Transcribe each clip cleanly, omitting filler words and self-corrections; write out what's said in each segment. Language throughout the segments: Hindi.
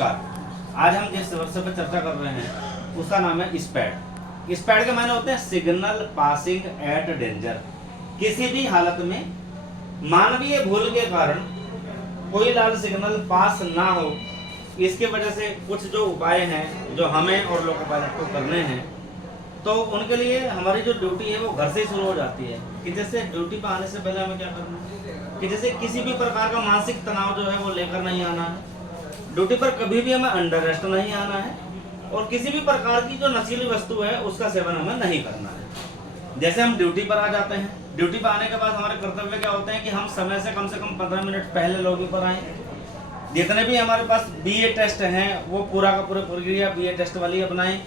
आज हम जिस विषय पर चर्चा कर रहे हैं उसका नाम है स्पैड। स्पैड के मायने होते हैं सिग्नल पासिंग एट डेंजर। किसी भी हालत में मानवीय भूल के कारण कोई लाल सिग्नल पास ना हो, इसके वजह से कुछ जो उपाय हैं जो हमें और लोको पायलट को करने हैं, तो उनके लिए हमारी जो ड्यूटी है वो घर से ही शुरू हो जाती है। कि जैसे ड्यूटी पर आने से पहले हमें क्या करना है कि जैसे किसी भी प्रकार का मानसिक तनाव जो है वो लेकर नहीं आना है। ड्यूटी पर कभी भी हमें अंडर रेस्ट नहीं आना है और किसी भी प्रकार की जो नशीली वस्तु है उसका सेवन हमें नहीं करना है। जैसे हम ड्यूटी पर आ जाते हैं, ड्यूटी पर आने के बाद हमारे कर्तव्य क्या होते हैं कि हम समय से कम 15 मिनट पहले लॉबी पर आए। जितने भी हमारे पास बीए टेस्ट हैं वो पूरा का पूरा प्रक्रिया बीए टेस्ट वाली अपनाएं।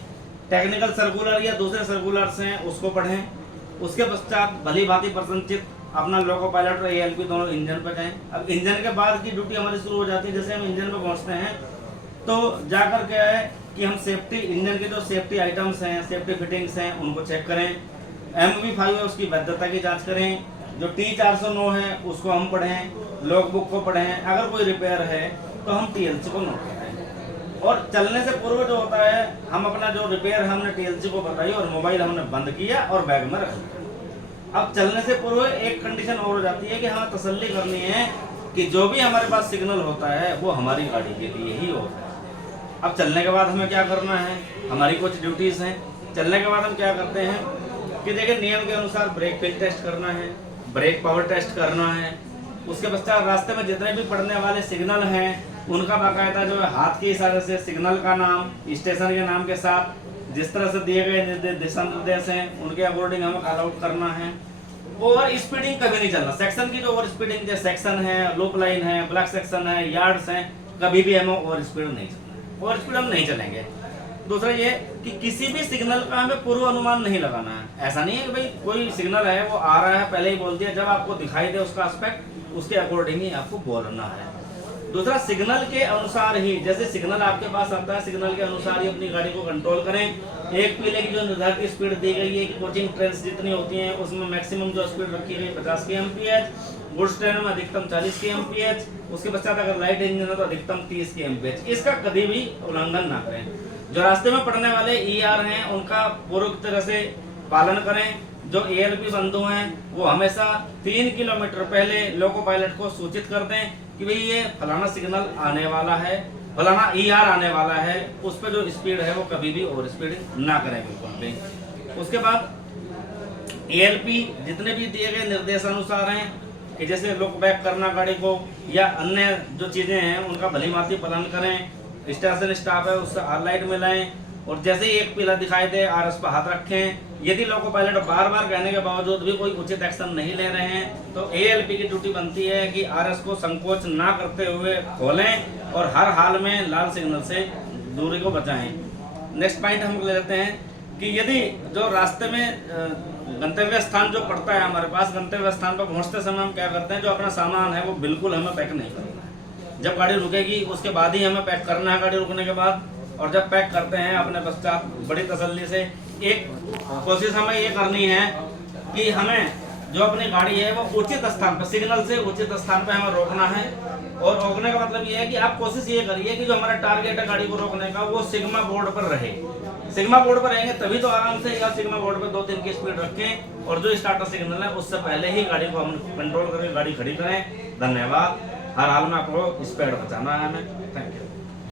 टेक्निकल सर्कुलर या दूसरे सर्कुलर्स हैं उसको पढ़ें। उसके पश्चात भली भांति प्रसन्नचित अपना लोको पायलट और एएलपी दोनों इंजन पर जाएं। अब इंजन के बाद की ड्यूटी हमारी शुरू हो जाती है। जैसे हम इंजन पर पहुंचते हैं तो जाकर क्या है कि हम सेफ्टी इंजन के जो सेफ्टी आइटम्स हैं, सेफ्टी फिटिंग्स हैं, उनको चेक करें। MV5 है उसकी वैधता की जांच करें। जो T409 है उसको हम पढ़ें, लॉग बुक को पढ़ें। अगर कोई रिपेयर है तो हम TLC को नोट करें। और चलने से पूर्व जो होता है हम अपना जो रिपेयर है हमने TLC को बताई और मोबाइल हमने बंद किया और बैग में रख दिया। अब चलने से पूर्व एक कंडीशन और हो जाती है कि हमें तसल्ली करनी है कि जो भी हमारे पास सिग्नल होता है वो हमारी गाड़ी के लिए ही होता है। अब चलने के बाद हमें क्या करना है, हमारी कुछ ड्यूटीज हैं। चलने के बाद हम क्या करते हैं कि देखिए नियम के अनुसार ब्रेक पिन टेस्ट करना है, ब्रेक पावर टेस्ट करना है। उसके पश्चात रास्ते में जितने भी पड़ने वाले सिग्नल हैं उनका बाकायदा जो है हाथ के इशारे से सिग्नल का नाम, स्टेशन के नाम के साथ जिस तरह से दिए गए दिशा निर्देश हैं उनके अकॉर्डिंग हमें कॉल आउट करना है। ओवर स्पीडिंग कभी नहीं चलना। सेक्शन की जो ओवर स्पीडिंग जैसे सेक्शन है, लूप लाइन है, ब्लैक सेक्शन है, यार्ड्स हैं, कभी भी हमें ओवर स्पीड नहीं चलना है। ओवर स्पीड हम नहीं चलेंगे। दूसरा ये कि किसी भी सिग्नल का हमें पूर्व अनुमान नहीं लगाना है। ऐसा नहीं है कि भाई कोई सिग्नल है वो आ रहा है पहले ही बोल दिया। जब आपको दिखाई दे उसका एस्पेक्ट उसके अकॉर्डिंग ही आपको बोलना है। दूसरा सिग्नल के अनुसार ही, जैसे सिग्नल आपके पास आता है सिग्नल के अनुसार ही अपनी गाड़ी को कंट्रोल करें। एक पीले की जो निर्धारित स्पीड दी गई है कि कोचिंग ट्रेन जितनी होती हैं उसमें मैक्सिमम जो स्पीड रखी गई 50 kmph, गुड्स ट्रेन में अधिकतम 40 kmph। उसके पश्चात अगर लाइट इंजन है तो अधिकतम 30 kmph। इसका कभी भी उल्लंघन ना करें। जो रास्ते में पड़ने वाले ER हैं उनका पूर्ण तरह से पालन करें। जो ALP बंधु हैं वो हमेशा 3 किलोमीटर पहले लोको पायलट को सूचित कर दें कि भाई ये फलाना सिग्नल आने वाला है, फलाना ER आने वाला है। उस पर जो स्पीड है वो कभी भी ओवर स्पीड ना करें बिल्कुल भी। उसके बाद ALP जितने भी दिए गए निर्देशानुसार हैं कि जैसे लुक बैक करना गाड़ी को या अन्य जो चीज़ें हैं उनका भली भांति पालन करें। स्टेशन स्टाफ है उससे आर लाइट में लाएं और जैसे ही एक पीला दिखाई दे RS पर हाथ रखें। यदि लोको पायलट बार बार कहने के बावजूद भी कोई उचित एक्शन नहीं ले रहे हैं तो ALP की ड्यूटी बनती है कि RS को संकोच ना करते हुए खोलें और हर हाल में लाल सिग्नल से दूरी को बचाएं। नेक्स्ट पॉइंट हम ले लेते हैं कि यदि जो रास्ते में गंतव्य स्थान जो पड़ता है हमारे पास, गंतव्य स्थान पर पहुंचते समय हम क्या करते हैं जो अपना सामान है वो बिल्कुल हमें पैक नहीं करना है। जब गाड़ी रुकेगी उसके बाद ही हमें पैक करना है गाड़ी रुकने के बाद। और जब पैक करते हैं अपने पश्चात बड़ी तसल्ली से एक कोशिश हमें ये करनी है कि हमें जो अपनी गाड़ी है वो उचित स्थान पर, सिग्नल से उचित स्थान पर हमें रोकना है। और रोकने का मतलब ये है कि आप कोशिश ये करिए कि जो हमारा टारगेट है गाड़ी को रोकने का वो सिग्मा बोर्ड पर रहे। सिग्मा बोर्ड पर रहेंगे तभी तो आराम से, या सिग्मा बोर्ड पर 2-3 की स्पीड रखें और जो स्टार्टर सिग्नल है उससे पहले ही गाड़ी को हम कंट्रोल करके गाड़ी खड़ी करें। धन्यवाद। हर हाल में आपको स्पीड बचाना है हमें। Thank you.